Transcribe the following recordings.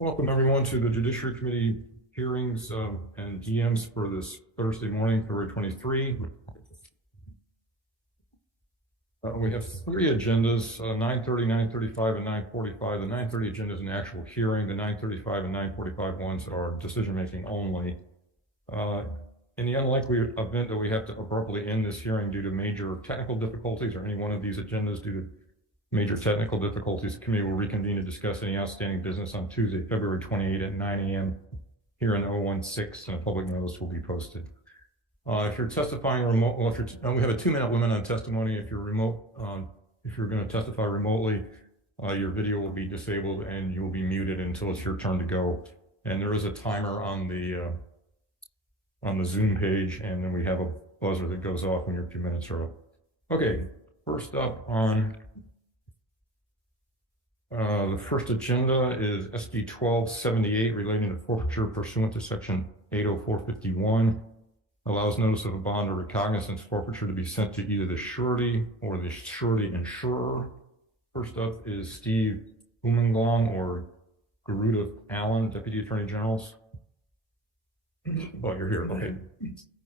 Welcome everyone to the Judiciary Committee hearings and DMs for this Thursday morning, February 23. We have three agendas, 9:30, 9:35, and 9:45. The 9:30 agenda is an actual hearing. The 9:35 and 9:45 ones are decision-making only. In the unlikely event that we have to abruptly end this hearing due to major technical difficulties or any one of these agendas due to major technical difficulties, the committee will reconvene to discuss any outstanding business on Tuesday, February 28 at 9 a.m. here in 016, and a public notice will be posted. If you're testifying remote, well, we have a 2-minute limit on testimony. If you're remote, if you're going to testify remotely, your video will be disabled and you will be muted until it's your turn to go. And there is a timer on the Zoom page, and then we have a buzzer that goes off when your 2 minutes are up. Okay, first up on the first agenda is SB 1278 relating to forfeiture pursuant to section 80451. Allows notice of a bond or recognizance forfeiture to be sent to either the surety or the surety insurer. First up is Steve Umenglong or Garuda Allen, Deputy Attorney Generals. Oh, you're here. Okay.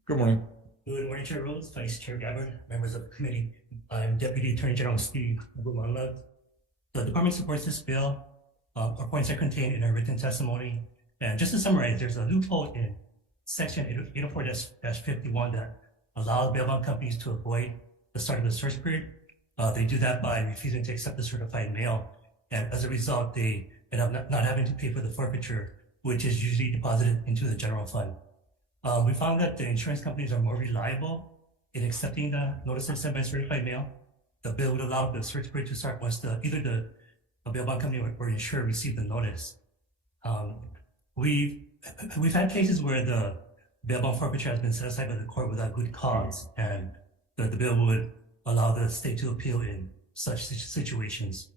Good morning. Good morning, Chair Rhodes, Vice Chair Gabbard, members of the committee. I'm Deputy Attorney General Steve Umenglong. The department supports this bill. Our points are contained in our written testimony. And just to summarize, there's a loophole in Section 804-51 that allows bail bond companies to avoid the start of the search period. They do that by refusing to accept the certified mail. And as a result, they end up not having to pay for the forfeiture, which is usually deposited into the general fund. We found that the insurance companies are more reliable in accepting the notices sent by certified mail. The bill would allow the search period to start once either the bail bond company or insurer receive the notice. We've had cases where the bail bond forfeiture has been set aside by the court without good cause, and the bill would allow the state to appeal in such situations.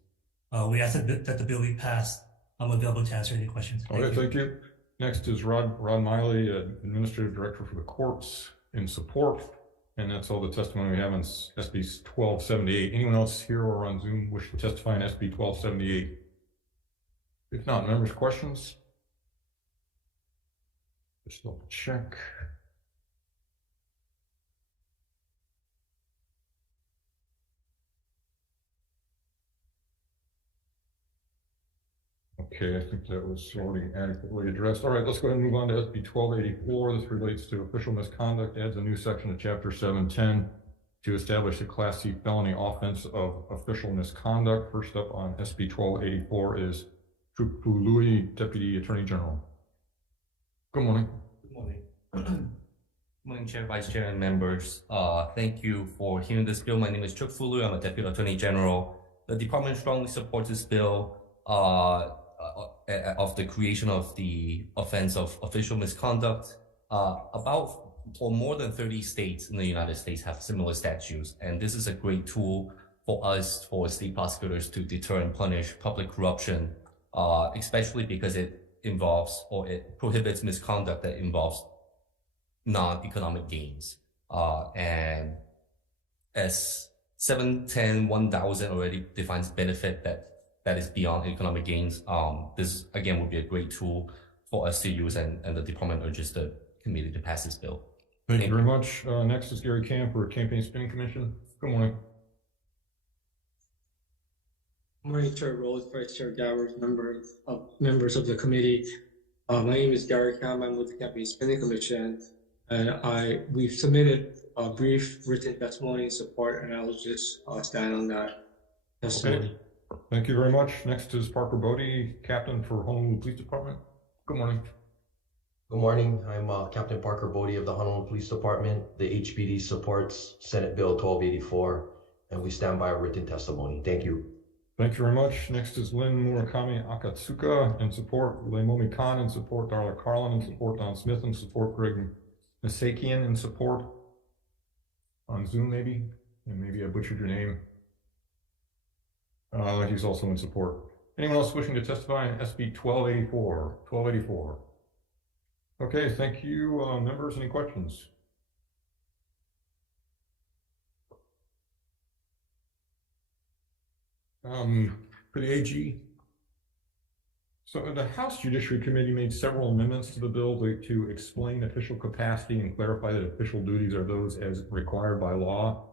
We ask that the bill be passed. I'm available to answer any questions. Thank you. Next is Rod Miley, Administrative Director for the courts, in support. And that's all the testimony we have on SB 1278. Anyone else here or on Zoom wish to testify on SB 1278? If not, members, questions? Just double check. Okay, I think that was already adequately addressed. All right, let's go ahead and move on to SB 1284. This relates to official misconduct, adds a new section to Chapter 710 to establish a Class C felony offense of official misconduct. First up on SB 1284 is Trupului, Deputy Attorney General. Good morning. Good morning. Good morning, Chair, Vice Chair, and members. Thank you for hearing this bill. My name is Trupului. I'm a Deputy Attorney General. The department strongly supports this bill of the creation of the offense of official misconduct. More than 30 states in the United States have similar statutes, and this is a great tool for us, for state prosecutors, to deter and punish public corruption, especially because it involves or it prohibits misconduct that involves non-economic gains. And as 710-1000 already defines benefit that is beyond economic gains, this again would be a great tool for us to use, and the department urges the committee to pass this bill. Thank you very much. Next is Gary Camp for Campaign Spending Commission. Good morning. Good morning, Chair Rhodes, Vice Chair Gowers, members of the committee. My name is Gary Camp. I'm with the Campaign Spending Commission, and we've submitted a brief written testimony in support, and I'll just stand on that testimony. Okay. Thank you very much. Next is Parker Bodie, Captain for Honolulu Police Department. Good morning. Good morning. I'm Captain Parker Bodie of the Honolulu Police Department. The HPD supports Senate Bill 1284, and we stand by our written testimony. Thank you. Thank you very much. Next is Lynn Murakami Akatsuka in support, Leimomi Khan in support, Darla Carlin in support, Don Smith in support, Greg Misakian in support. On Zoom maybe, and maybe I butchered your name. He's also in support. Anyone else wishing to testify on SB 1284? Okay, thank you, members. Any questions? For the AG, So the House Judiciary Committee made several amendments to the bill to explain official capacity and clarify that official duties are those as required by law.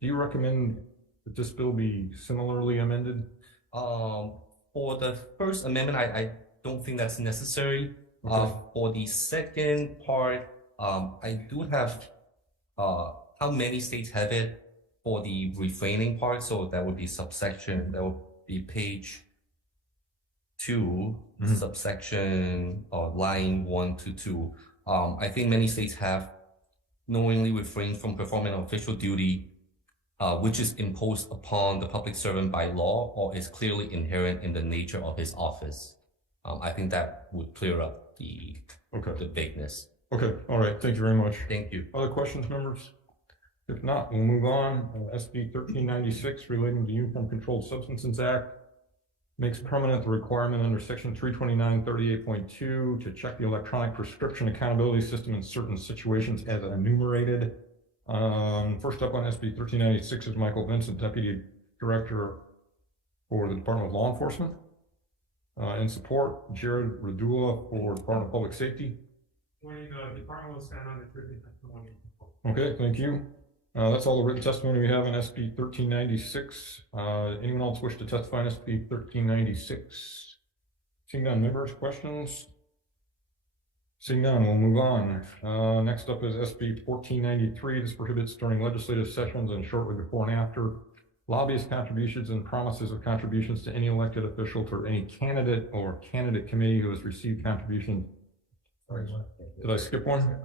Do you recommend that this bill be similarly amended? For the first amendment, I don't think that's necessary. Okay. For the second part, I do have how many states have it for the refraining part, so that would be subsection, that would be page 2, subsection line 1 to 2. I think many states have knowingly refrained from performing an official duty which is imposed upon the public servant by law or is clearly inherent in the nature of his office. I think that would clear up the vagueness. Okay, all right, thank you very much. Thank you. Other questions, members? If not, we'll move on. SB 1396 relating to the Uniform Controlled Substances Act makes permanent the requirement under section 329.38.2 to check the electronic prescription accountability system in certain situations as enumerated. First up on SB 1396 is Michael Vincent, Deputy Director for the Department of Law Enforcement. In support, Jared Radula for Department of Public Safety. The department will stand on the written testimony. Okay, thank you. That's all the written testimony we have on SB 1396. Anyone else wish to testify on SB 1396? Seeing none, members, questions? Seeing none, we'll move on. Next up is SB 1493. This prohibits during legislative sessions and shortly before and after lobbyist contributions and promises of contributions to any elected official or any candidate or candidate committee who has received contributions. Did I skip one?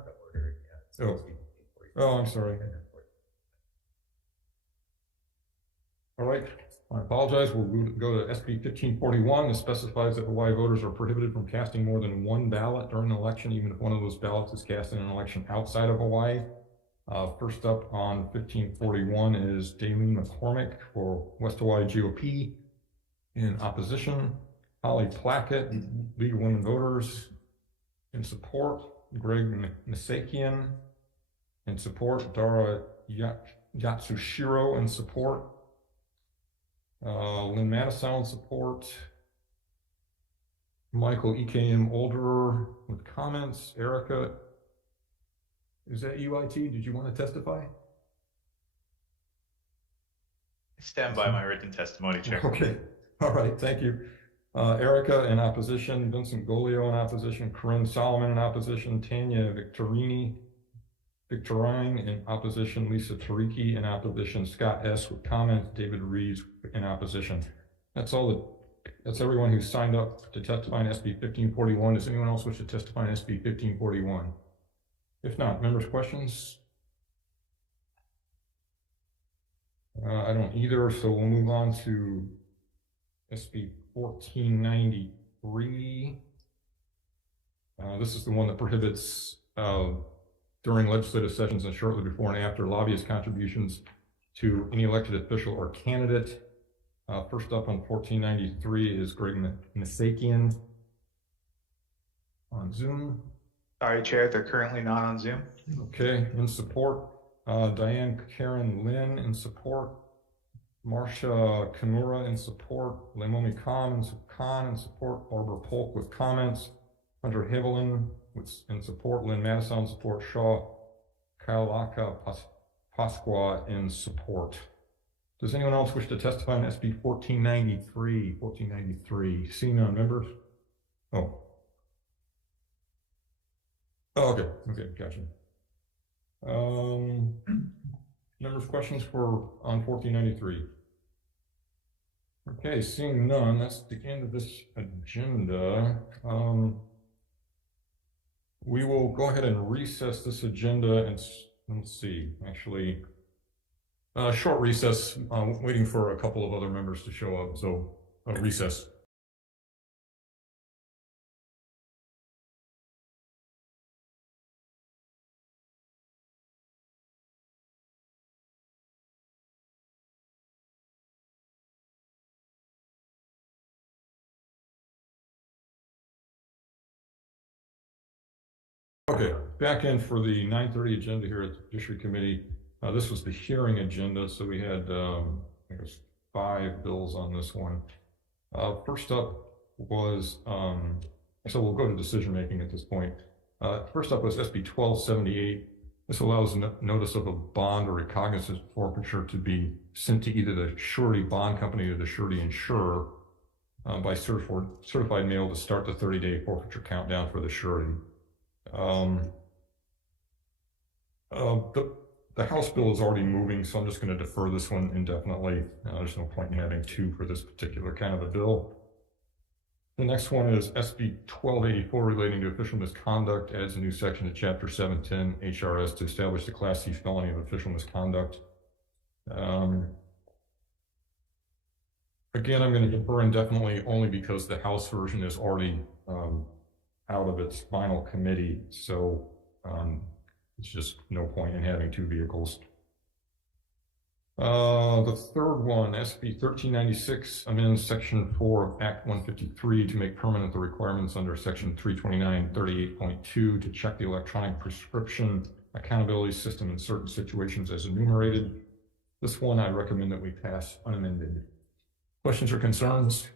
Oh, I'm sorry. All right, I apologize. We'll go to SB 1541. This specifies that Hawaii voters are prohibited from casting more than one ballot during an election, even if one of those ballots is cast in an election outside of Hawaii. First up on 1541 is Daleen McCormick for West Hawaii GOP. In opposition, Holly Plackett, League of Women Voters. In support, Greg Misakian. In support, Dara Yatsushiro. In support, Lynn Matasow in support. Michael EKM Olderer with comments. Erica, is that UIT? Did you want to testify? I stand by my written testimony, Chair. Okay, all right, thank you. Erica in opposition, Vincent Golio in opposition, Corinne Solomon in opposition, Tanya Victorine in opposition, Lisa Tariki in opposition, Scott S. with comments, David Reeves in opposition. That's everyone who signed up to testify in SB 1541. Does anyone else wish to testify in SB 1541? If not, members, questions? I don't either, so we'll move on to SB 1493. This is the one that prohibits during legislative sessions and shortly before and after lobbyist contributions to any elected official or candidate. First up on 1493 is Greg Misakian on Zoom. Sorry, Chair, they're currently not on Zoom. Okay, in support, Diane Karen Lynn in support, Marcia Kimura in support, Lemomi Khan in support, Barbara Polk with comments, Hunter Hevelin in support, Lynn Madison in support, Shaw Kailaka Pasqua in support. Does anyone else wish to testify on SB 1493? Seeing none, members? Oh, okay, gotcha. Members, questions on 1493? Okay, seeing none, that's the end of this agenda. We will go ahead and recess this agenda and let's see, actually, short recess, waiting for a couple of other members to show up, so recess. Okay, back in for the 9:30 agenda here at the Judiciary Committee. This was the hearing agenda, so we had I guess 5 bills on this one. First up, was, so we'll go to decision making at this point. First up was SB 1278. This allows notice of a bond or recognizance forfeiture to be sent to either the surety bond company or the surety insurer by certified mail to start the 30-day forfeiture countdown for the surety. The House bill is already moving, so I'm just going to defer this one indefinitely. There's no point in having two for this particular kind of a bill. The next one is SB 1284 relating to official misconduct, adds a new section to Chapter 710 HRS to establish the Class C felony of official misconduct. Again, I'm going to defer indefinitely only because the House version is already out of its final committee, so it's just no point in having two vehicles. The third one, SB 1396, amends Section 4 of Act 153 to make permanent the requirements under Section 329.38.2 to check the electronic prescription accountability system in certain situations as enumerated. This one I recommend that we pass unamended. Questions or concerns?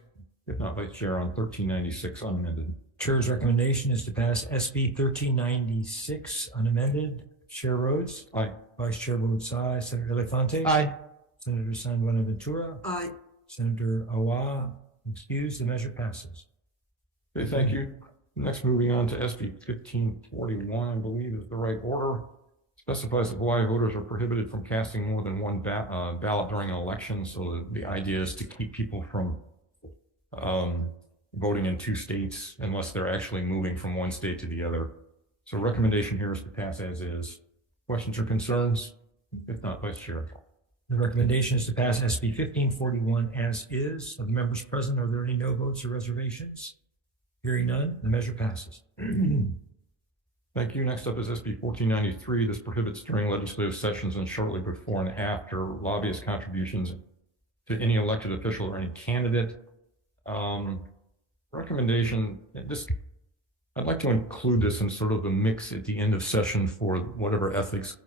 If not, Vice Chair on 1396 unamended. Chair's recommendation is to pass SB 1396 unamended. Chair Rhodes? Aye. Vice Chair votes aye. Senator Elefante? Aye. Senator San Buenaventura? Aye. Senator Awa, excused. The measure passes. Okay, thank you. Next, moving on to SB 1541, I believe is the right order. Specifies that Hawaii voters are prohibited from casting more than one ballot during an election. So the idea is to keep people from voting in two states unless they're actually moving from one state to the other. So recommendation here is to pass as is. Questions or concerns? If not, Vice Chair. The recommendation is to pass SB 1541 as is. Of the members present, are there any no votes or reservations? Hearing none, the measure passes. Thank you. Next up is SB 1493. This prohibits during legislative sessions and shortly before and after lobbyist contributions to any elected official or any candidate. Recommendation, I'd like to include this in sort of the mix at the end of session for whatever ethics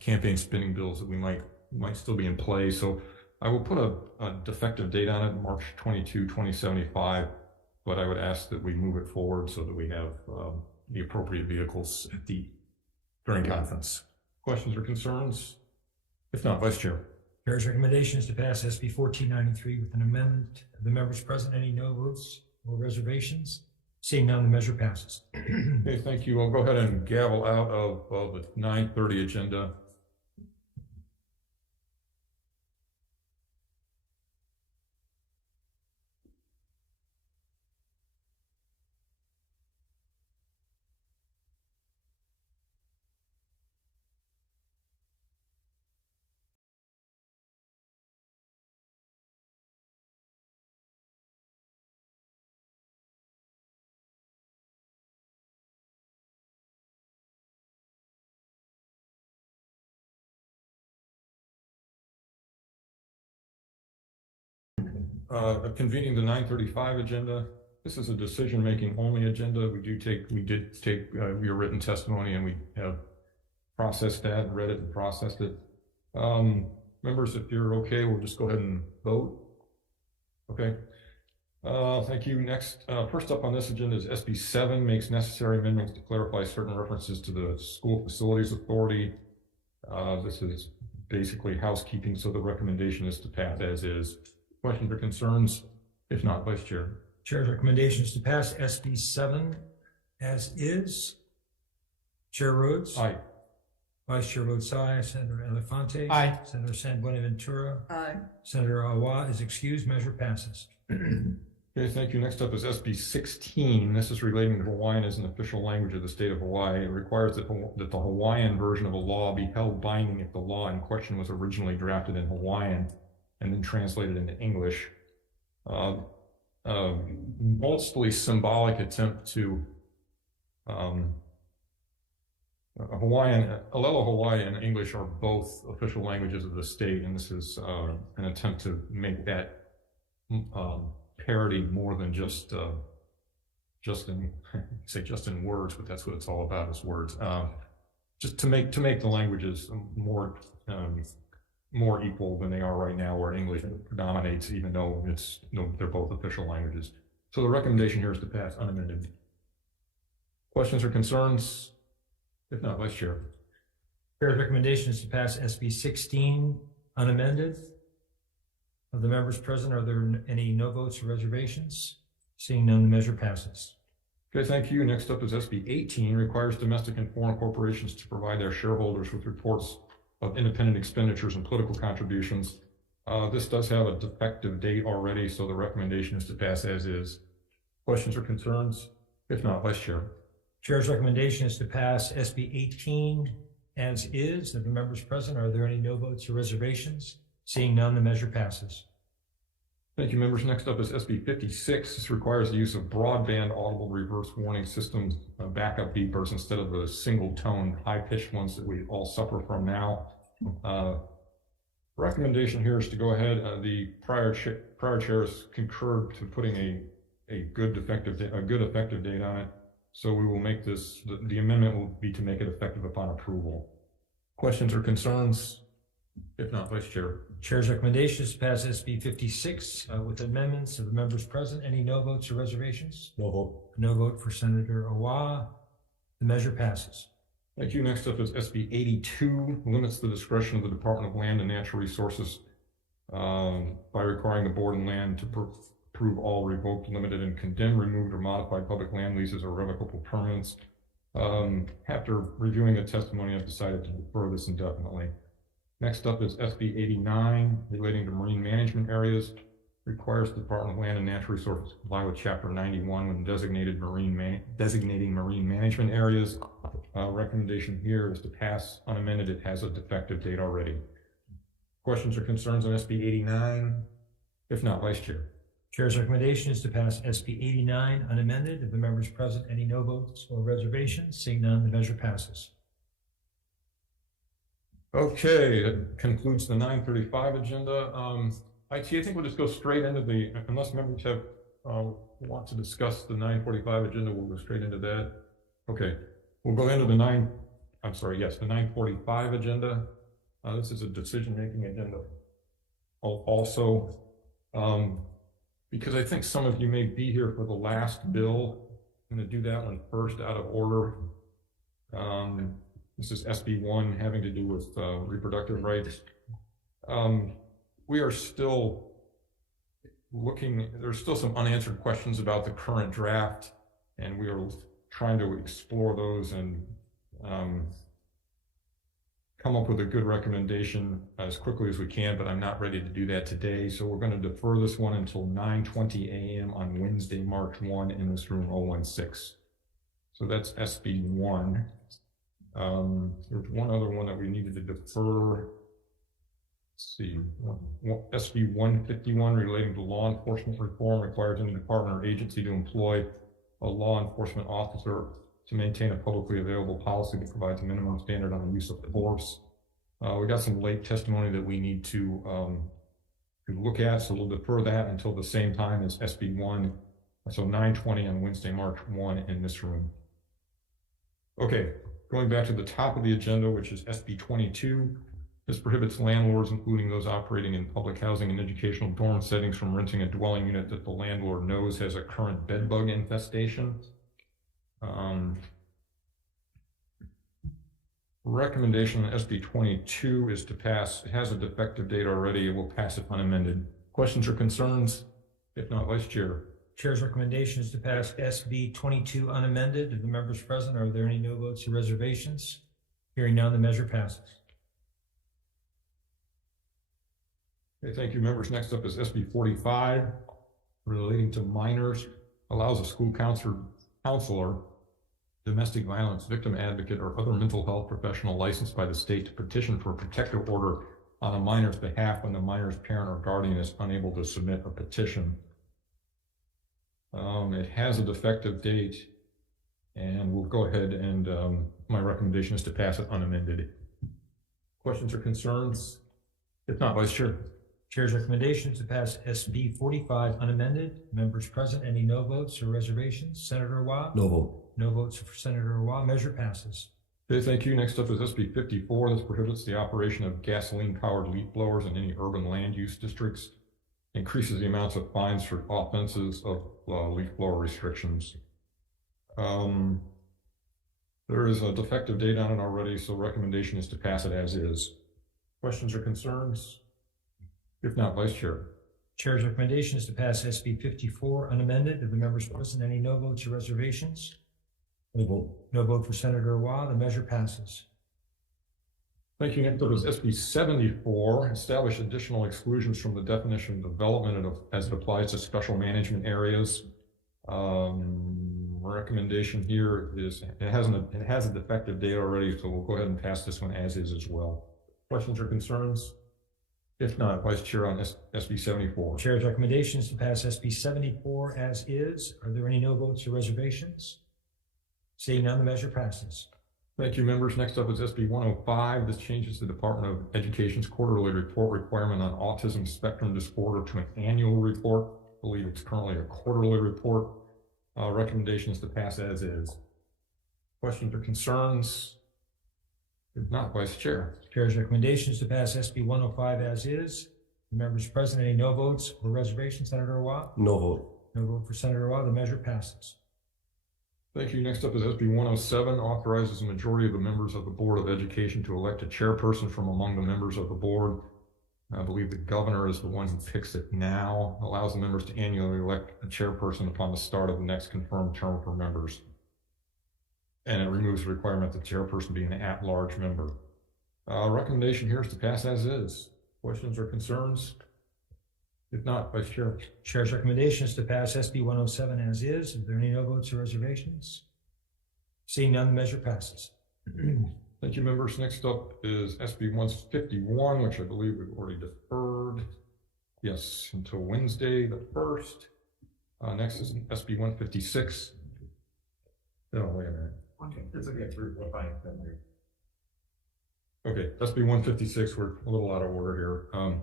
campaign spending bills that we might still be in play. So I will put a defective date on it, March 22, 2075, but I would ask that we move it forward so that we have the appropriate vehicles during conference. Questions or concerns? If not, Vice Chair. Chair's recommendation is to pass SB 1493 with an amendment. Of the members present, any no votes or reservations? Seeing none, the measure passes. Okay, thank you. I'll go ahead and gavel out of the 9:30 agenda. Convening the 9:35 agenda. This is a decision-making only agenda. We did take your written testimony, and we have processed that, read it, and processed it. Members, if you're okay, we'll just go ahead and vote. Okay. Thank you. Next, first up on this agenda is SB 7, makes necessary amendments to clarify certain references to the School Facilities Authority. This is basically housekeeping, so the recommendation is to pass as is. Questions or concerns? If not, Vice Chair. Chair's recommendation is to pass SB 7 as is. Chair Rhodes? Aye. Vice Chair votes aye. Senator Elefante? Aye. Senator San Buenaventura? Aye. Senator Awa is excused. Measure passes. Okay, thank you. Next up is SB 16. This is relating to Hawaiian as an official language of the state of Hawaii. It requires that the Hawaiian version of a law be held binding if the law in question was originally drafted in Hawaiian and then translated into English. Mostly symbolic attempt to Alelo Hawaii and English are both official languages of the state, and this is an attempt to make that parity more than just in words, but that's what it's all about, is words. Just to make the languages more equal than they are right now, where English predominates, even though they're both official languages. So the recommendation here is to pass unamended. Questions or concerns? If not, Vice Chair. Chair's recommendation is to pass SB 16 unamended. Of the members present, are there any no votes or reservations? Seeing none, the measure passes. Okay, thank you. Next up is SB 18, requires domestic and foreign corporations to provide their shareholders with reports of independent expenditures and political contributions. This does have a defective date already, so the recommendation is to pass as is. Questions or concerns? If not, Vice Chair. Chair's recommendation is to pass SB 18 as is. Of the members present, are there any no votes or reservations? Seeing none, the measure passes. Thank you, members. Next up is SB 56. This requires the use of broadband audible reverse warning systems, backup beepers, instead of the single tone, high-pitched ones that we all suffer from now. Recommendation here is to go ahead. The prior chairs concurred to putting a good effective date on it. So we will make this, the amendment will be to make it effective upon approval. Questions or concerns? If not, Vice Chair. Chair's recommendation is to pass SB 56 with amendments of the members present. Any no votes or reservations? No vote. No vote for Senator Awa. The measure passes. Thank you. Next up is SB 82, limits the discretion of the Department of Land and Natural Resources by requiring the Board and Land to approve all revoked, limited, and condemned, removed, or modified public land leases or revocable permits. After reviewing the testimony, I've decided to defer this indefinitely. Next up is SB 89, relating to marine management areas, requires the Department of Land and Natural Resources to comply with Chapter 91 when designating marine management areas. Recommendation here is to pass unamended. It has a defective date already. Questions or concerns on SB 89? If not, Vice Chair. Chair's recommendation is to pass SB 89 unamended. Of the members present, any no votes or reservations? Seeing none, the measure passes. Okay, that concludes the 9:35 agenda. IT, I think we'll just go straight into the, unless members have want to discuss the 9:45 agenda, we'll go straight into that. Okay, we'll go into the 9:45 agenda. This is a decision-making agenda also, because I think some of you may be here for the last bill. I'm going to do that one first out of order. This is SB 1 having to do with reproductive rights. We are still looking, there's still some unanswered questions about the current draft, and we are trying to explore those and come up with a good recommendation as quickly as we can, but I'm not ready to do that today. So we're going to defer this one until 9:20 a.m. on Wednesday, March 1 in this room 016. So that's SB 1. There's one other one that we needed to defer. Let's see, SB 151 relating to law enforcement reform requires any department or agency to employ a law enforcement officer to maintain a publicly available policy that provides a minimum standard on the use of force. We got some late testimony that we need to look at, so we'll defer that until the same time as SB 1. So 9:20 on Wednesday, March 1 in this room. Okay. Going back to the top of the agenda, which is SB 22, this prohibits landlords, including those operating in public housing and educational dorm settings, from renting a dwelling unit that the landlord knows has a current bedbug infestation. Recommendation on SB 22 is to pass. It has a defective date already. It will pass it unamended. Questions or concerns? If not, Vice Chair. Chair's recommendation is to pass SB 22 unamended. Of the members present, are there any no votes or reservations? Hearing none, the measure passes. Okay, thank you, members. Next up is SB 45, relating to minors, allows a school counselor, domestic violence victim advocate, or other mental health professional licensed by the state to petition for a protective order on a minor's behalf when the minor's parent or guardian is unable to submit a petition. It has a defective date, and we'll go ahead and my recommendation is to pass it unamended. Questions or concerns? If not, Vice Chair. Chair's recommendation is to pass SB 45 unamended. Members present, any no votes or reservations? Senator Awa? No vote. No votes for Senator Awa. Measure passes. Okay, thank you. Next up is SB 54. This prohibits the operation of gasoline-powered leaf blowers in any urban land use districts. increases the amounts of fines for offenses of leaf blower restrictions. There is a defective date on it already, so recommendation is to pass it as is. Questions or concerns? If not, Vice Chair. Chair's recommendation is to pass SB 54 unamended. Of the members present, any no votes or reservations? No vote. No vote for Senator Hawai'i. The measure passes. Thank you. Next up is SB 74, establish additional exclusions from the definition of development as it applies to special management areas. Recommendation here is it has a defective date already, so we'll go ahead and pass this one as is as well. Questions or concerns? If not, Vice Chair on SB 74. Chair's recommendation is to pass SB 74 as is. Are there any no votes or reservations? Seeing none, the measure passes. Thank you, members. Next up is SB 105. This changes the Department of Education's quarterly report requirement on autism spectrum disorder to an annual report. I believe it's currently a quarterly report. Recommendation is to pass as is. Questions or concerns? If not, Vice Chair. Chair's recommendation is to pass SB 105 as is. The members present, any no votes or reservations? Senator Hawai'i? No vote. No vote for Senator Hawai'i. The measure passes. Thank you. Next up is SB 107, authorizes a majority of the members of the Board of Education to elect a chairperson from among the members of the board. I believe the governor is the one who picks it now, allows the members to annually elect a chairperson upon the start of the next confirmed term for members. And it removes the requirement that the chairperson be an at-large member. Recommendation here is to pass as is. Questions or concerns? If not, Vice Chair. Chair's recommendation is to pass SB 107 as is. Are there any no votes or reservations? Seeing none, the measure passes. Thank you, members. Next up is SB 151, which I believe we've already deferred. Yes, until Wednesday the 1st. Next is SB 156. Oh, wait a minute. It's okay. We're fine. Okay, SB 156, we're a little out of order here,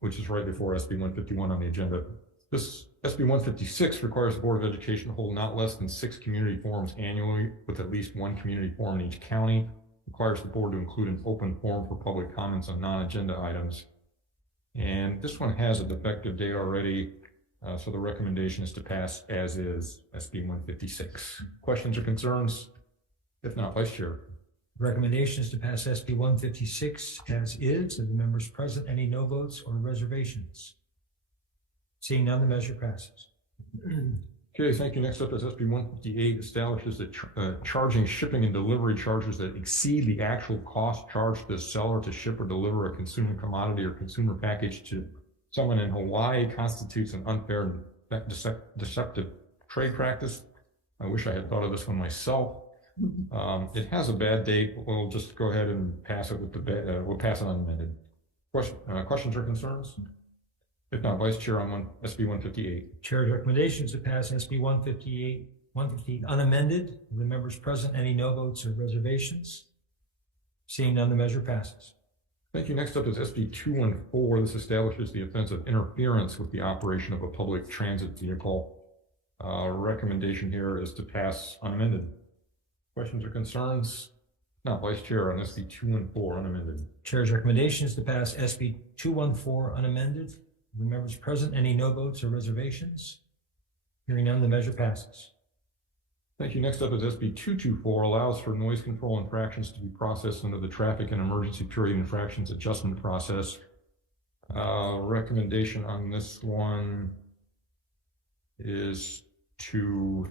which is right before SB 151 on the agenda. This SB 156 requires the Board of Education to hold not less than 6 community forums annually with at least 1 community forum in each county. Requires the board to include an open forum for public comments on non-agenda items. And this one has a defective date already, so the recommendation is to pass as is SB 156. Questions or concerns? If not, Vice Chair. Recommendation is to pass SB 156 as is. Of the members present, any no votes or reservations? Seeing none, the measure passes. Okay, thank you. Next up is SB 158, establishes that charging shipping and delivery charges that exceed the actual cost charged to the seller to ship or deliver a consumer commodity or consumer package to someone in Hawaii constitutes an unfair and deceptive trade practice. I wish I had thought of this one myself. It has a bad date. We'll just go ahead and pass it with the we'll pass it unamended. Questions or concerns? If not, Vice Chair on SB 158. Chair's recommendation is to pass SB 158 unamended. Of the members present, any no votes or reservations? Seeing none, the measure passes. Thank you. Next up is SB 214. This establishes the offense of interference with the operation of a public transit vehicle. Recommendation here is to pass unamended. Questions or concerns? Not, Vice Chair on SB 214 unamended. Chair's recommendation is to pass SB 214 unamended. The members present, any no votes or reservations? Hearing none, the measure passes. Thank you. Next up is SB 224, allows for noise control infractions to be processed under the Traffic and Emergency Period Infractions Adjustment Process. Recommendation on this one is to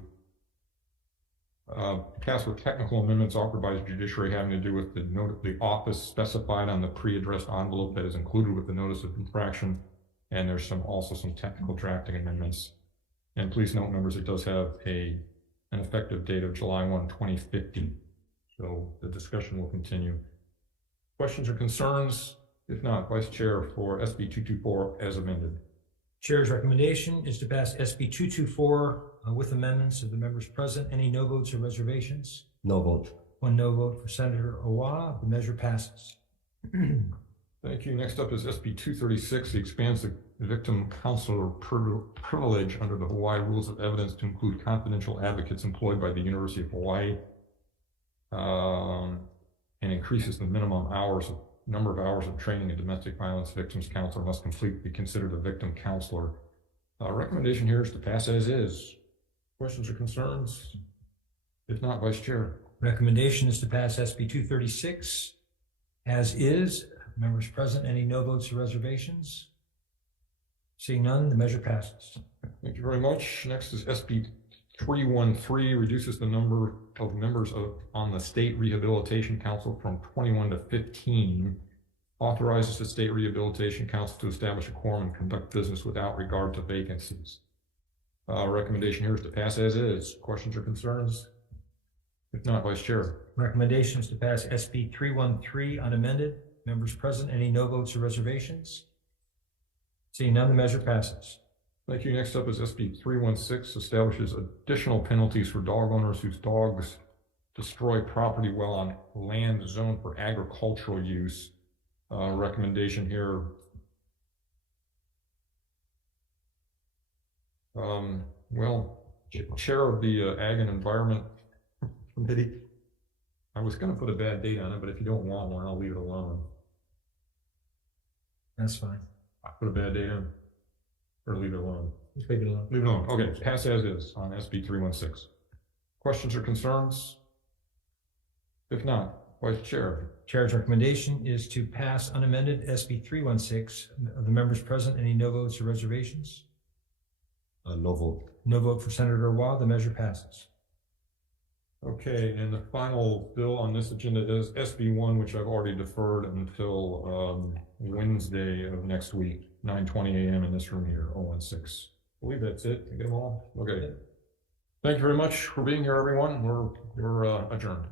pass with technical amendments offered by the judiciary having to do with the office specified on the pre-addressed envelope that is included with the notice of infraction. And there's also some technical drafting amendments. And please note, members, it does have an effective date of July 1, 2050. So the discussion will continue. Questions or concerns? If not, Vice Chair for SB 224 as amended. Chair's recommendation is to pass SB 224 with amendments. Of the members present, any no votes or reservations? No vote. 1 no vote for Senator Hawai'i. The measure passes. Thank you. Next up is SB 236. It expands the victim counselor privilege under the Hawaii Rules of Evidence to include confidential advocates employed by the University of Hawaii, and increases the minimum hours number of hours of training a domestic violence victims counselor must complete to be considered a victim counselor. Recommendation here is to pass as is. Questions or concerns? If not, Vice Chair. Recommendation is to pass SB 236 as is. Members present, any no votes or reservations? Seeing none, the measure passes. Thank you very much. Next is SB 313, reduces the number of members on the State Rehabilitation Council from 21 to 15. Authorizes the State Rehabilitation Council to establish a quorum and conduct business without regard to vacancies. Recommendation here is to pass as is. Questions or concerns? If not, Vice Chair. Recommendation is to pass SB 313 unamended. Members present, any no votes or reservations? Seeing none, the measure passes. Thank you. Next up is SB 316, establishes additional penalties for dog owners whose dogs destroy property while on land zoned for agricultural use. Recommendation here. Well, Chair of the Ag and Environment Committee, I was going to put a bad date on it, but if you don't want one, I'll leave it alone. That's fine. I put a bad date on, or leave it alone. Just leave it alone. Leave it alone. Okay, pass as is on SB 316. Questions or concerns? If not, Vice Chair. Chair's recommendation is to pass unamended SB 316. Of the members present, any no votes or reservations? No vote. No vote for Senator Waugh. The measure passes. Okay, and the final bill on this agenda is SB 1, which I've already deferred until Wednesday of next week, 9:20 a.m. in this room here, 016. I believe that's it. You get them all? Okay. Thank you very much for being here, everyone. We're adjourned.